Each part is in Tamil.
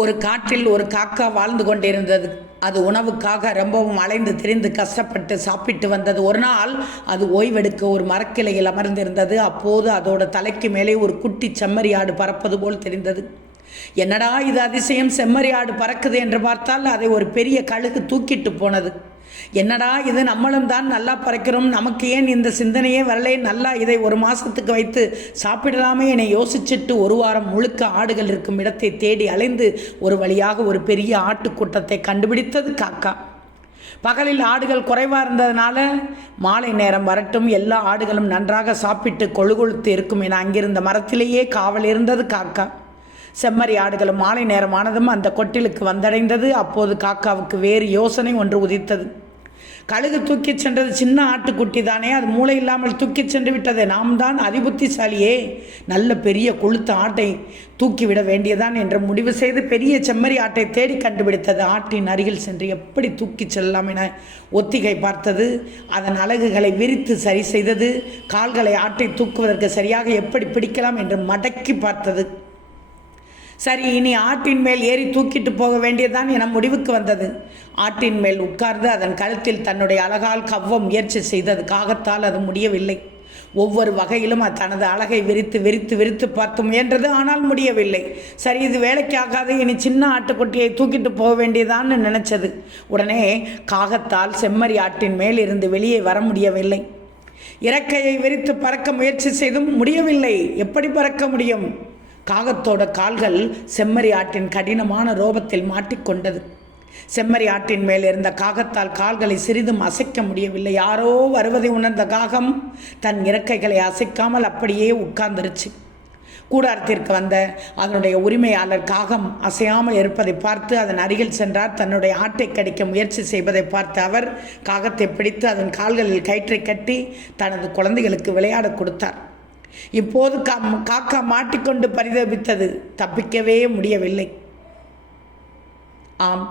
ஒரு காட்டில் ஒரு காக்கா வாழ்ந்து கொண்டிருந்தது. அது உணவுக்காக ரொம்பவும் அலைந்து திரிந்து கஷ்டப்பட்டு சாப்பிட்டு வந்தது. ஒரு நாள் அது ஓய்வெடுக்க ஒரு மரக்கிளையில் அமர்ந்திருந்தது. அப்போது அதோட தலைக்கு மேலே ஒரு குட்டி செம்மறி ஆடு பறப்பது போல் தெரிந்தது. என்னடா இது அதிசயம், செம்மறி ஆடு பறக்குது என்று பார்த்தால் அதை ஒரு பெரிய கழுகு தூக்கிட்டு போனது. என்னடா இது, நம்மளும் தான் நல்லா பறக்கிறோம், நமக்கு ஏன் இந்த சிந்தனையே வரலே, நல்லா இதை ஒரு மாதத்துக்கு வைத்து சாப்பிடலாமே என யோசிச்சுட்டு ஒரு வாரம் முழுக்க ஆடுகள் இருக்கும் இடத்தை தேடி அலைந்து ஒரு வழியாக ஒரு பெரிய ஆட்டுக்கூட்டத்தை கண்டுபிடித்தது காக்கா. பகலில் ஆடுகள் குறைவாக இருந்ததுனால மாலை நேரம் வரட்டும், எல்லா ஆடுகளும் நன்றாக சாப்பிட்டு கொழுகொழுத்து இருக்கும் என அங்கிருந்த மரத்திலேயே காவல் இருந்தது காக்கா. செம்மறி ஆடுகளும் மாலை நேரமானதும் அந்த கொட்டிலுக்கு வந்தடைந்தது. அப்போது காக்காவுக்கு வேறு யோசனை ஒன்று உதித்தது. கழுகு தூக்கிச் சென்றது சின்ன ஆட்டுக்குட்டி தானே, அது மூளை இல்லாமல் தூக்கிச் சென்று விட்டது. நாம் தான் அதிபுத்திசாலியே, நல்ல பெரிய கொழுத்த ஆட்டை தூக்கிவிட வேண்டியதான் என்று முடிவு செய்து பெரிய செம்மறி ஆட்டை தேடி கண்டுபிடித்தது. ஆட்டின் அருகில் சென்று எப்படி தூக்கிச் செல்லலாம் என ஒத்திகை பார்த்தது. அதன் அலகுகளை விரித்து சரி செய்தது. கால்களை ஆட்டை தூக்குவதற்கு சரியாக எப்படி பிடிக்கலாம் என்று மடக்கி பார்த்தது. சரி, இனி ஆட்டின் மேல் ஏறி தூக்கிட்டு போக வேண்டியதுதான் என முடிவுக்கு வந்தது. ஆட்டின் மேல் உட்கார்ந்து அதன் கழுத்தில் தன்னுடைய அழகால் கவ்வ முயற்சி செய்தது. காகத்தால் அது முடியவில்லை. ஒவ்வொரு வகையிலும் அது தனது அழகை விரித்து விரித்து விரித்து பார்த்து முயன்றது, ஆனால் முடியவில்லை. சரி, இது வேலைக்காகாது, இனி சின்ன ஆட்டுக்குட்டியை தூக்கிட்டு போக வேண்டியதான்னு நினைச்சது. உடனே காகத்தால் செம்மறி ஆட்டின் மேல் இருந்து வெளியே வர முடியவில்லை. இறக்கையை விரித்து பறக்க முயற்சி செய்தும் முடியவில்லை. எப்படி பறக்க முடியும்? காகத்தோட கால்கள் செம்மறி ஆட்டின் கடினமான ரோபத்தில் மாட்டிக்கொண்டது. செம்மறி ஆட்டின் மேல் இருந்த காகத்தால் கால்களை சிறிதும் அசைக்க முடியவில்லை. யாரோ வருவதை உணர்ந்த காகம் தன் இறக்கைகளை அசைக்காமல் அப்படியே உட்கார்ந்துருச்சு. கூடாரத்திற்கு வந்த அதனுடைய உரிமையாளர் காகம் அசையாமல் இருப்பதை பார்த்து அதன் அருகில் சென்றார். தன்னுடைய ஆட்டை கடிக்க முயற்சி செய்வதை பார்த்து அவர் காகத்தை பிடித்து அதன் கால்களில் கயிற்றை கட்டி தனது குழந்தைகளுக்கு விளையாட கொடுத்தார். இப்போது காக்கா மாட்டிக்கொண்டு பரிதபித்தது. தப்பிக்கவே முடியவில்லை. ஆம்,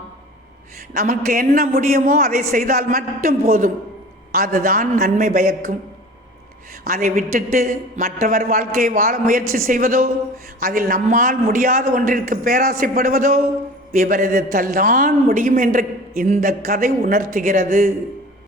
நமக்கு என்ன முடியுமோ அதை செய்தால் மட்டும் போதும். அதுதான் நன்மை பயக்கும். அதை விட்டுட்டு மற்றவர் வாழ்க்கையை வாழ முயற்சி செய்வதோ, அதில் நம்மால் முடியாத ஒன்றிற்கு பேராசைப்படுவதோ விபரீதத்தால் தான் முடியும் என்று இந்த கதை உணர்த்துகிறது.